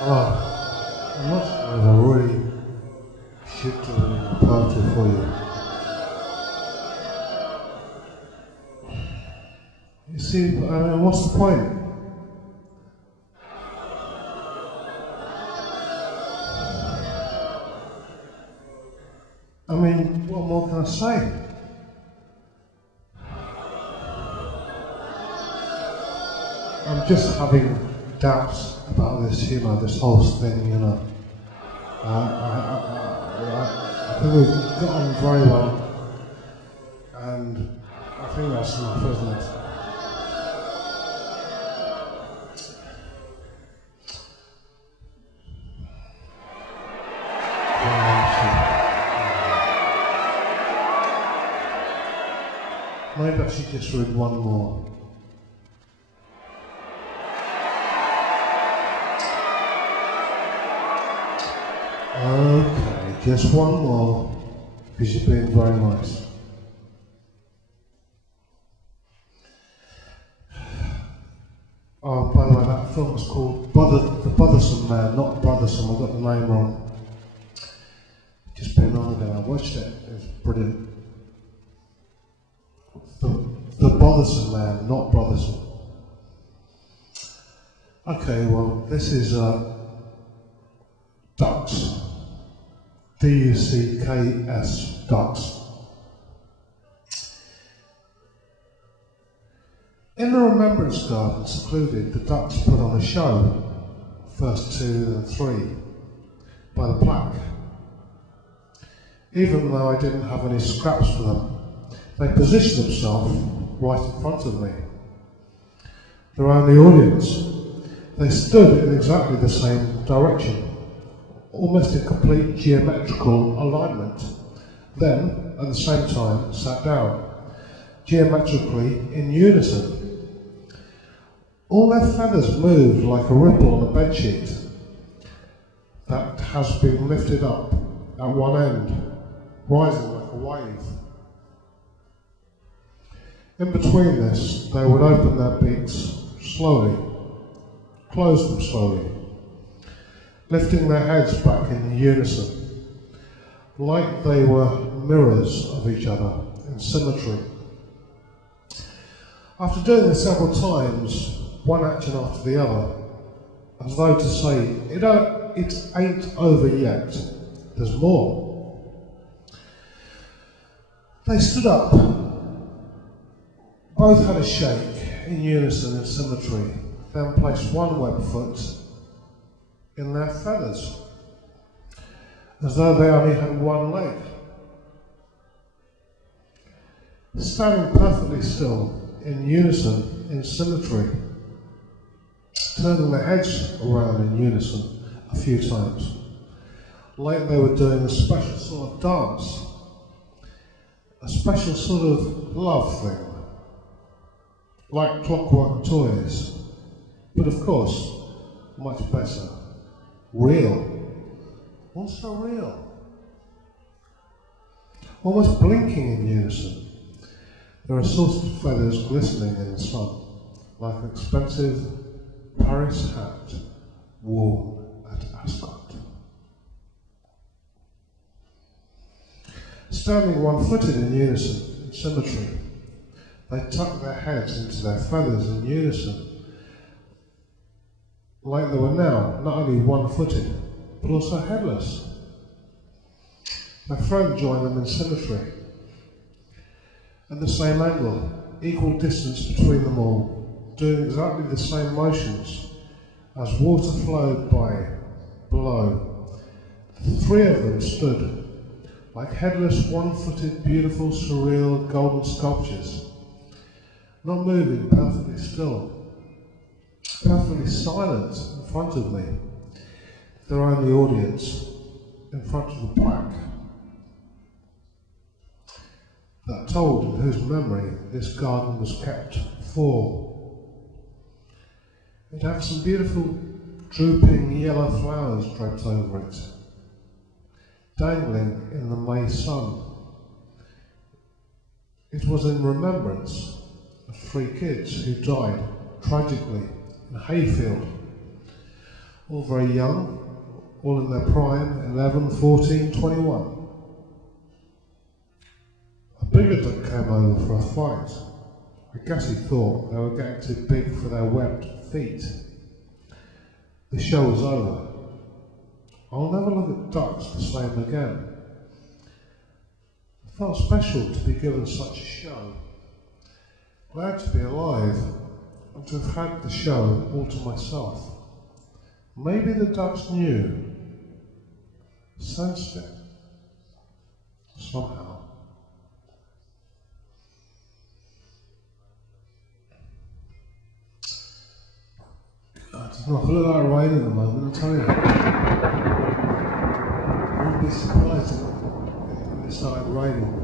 Oh, I'm not sure if I really should do a party for you. You see, what's the point? I mean, what more can I say? I'm just having doubts about this, this whole thing, I think we've got on very well, and I think that's enough, isn't it? Maybe I should just read one more. Okay, just one more, because you've been very nice. Oh, by the way, that film was called The Bothersome Man, not Brothersome, I got the name wrong. Just been on ago, I watched it, it was brilliant. The Bothersome Man, not Brothersome. Okay, well, this is ducks. D-U-C-K-S, ducks. In the Remembrance Garden, secluded, the ducks put on a show, first 2 and 3, by the plaque. Even though I didn't have any scraps for them, they positioned themselves right in front of me. Their only audience. They stood in exactly the same direction, almost in complete geometrical alignment, then, at the same time, sat down, geometrically in unison. All their feathers moved like a ripple on a bedsheet that has been lifted up at one end, rising like a wave. In between this, they would open their beaks slowly, close them slowly, lifting their heads back in unison, like they were mirrors of each other in symmetry. After doing this several times, one action after the other, as though to say, it ain't over yet, there's more. They stood up, both had a shake in unison in symmetry, then placed one web foot in their feathers, as though they only had one leg. Standing perfectly still, in unison, in symmetry, turning their heads around in unison a few times, like they were doing a special sort of dance, a special sort of love thing, like Clockwork Toys, but of course, much better. Real. What's so real? Almost blinking in unison. There are saucer feathers glistening in the sun, like an expensive Paris hat worn at Ascot. Standing one-footed in unison, in symmetry, they tuck their heads into their feathers in unison, like they were now not only one-footed, but also headless. My friend joined them in symmetry. At the same angle, equal distance between them all, doing exactly the same motions as water flowed by below. The 3 of them stood like headless, one-footed, beautiful, surreal, golden sculptures, not moving, perfectly still, perfectly silent in front of me, their only audience in front of the plaque that told in whose memory this garden was kept for. It had some beautiful drooping yellow flowers draped over it, dangling in the May sun. It was in remembrance of 3 kids who died tragically in Hayfield all very young, all in their prime, 11, 14, 21. A bigger duck came over for a fight. I guess he thought they were getting too big for their webbed feet. The show was over. I'll never look at ducks the same again. It felt special to be given such a show. Glad to be alive and to have had the show all to myself. Maybe the ducks knew, sensed it, somehow. It's not a lot of rain at the moment, I'll tell you. I wouldn't be surprised if it started raining.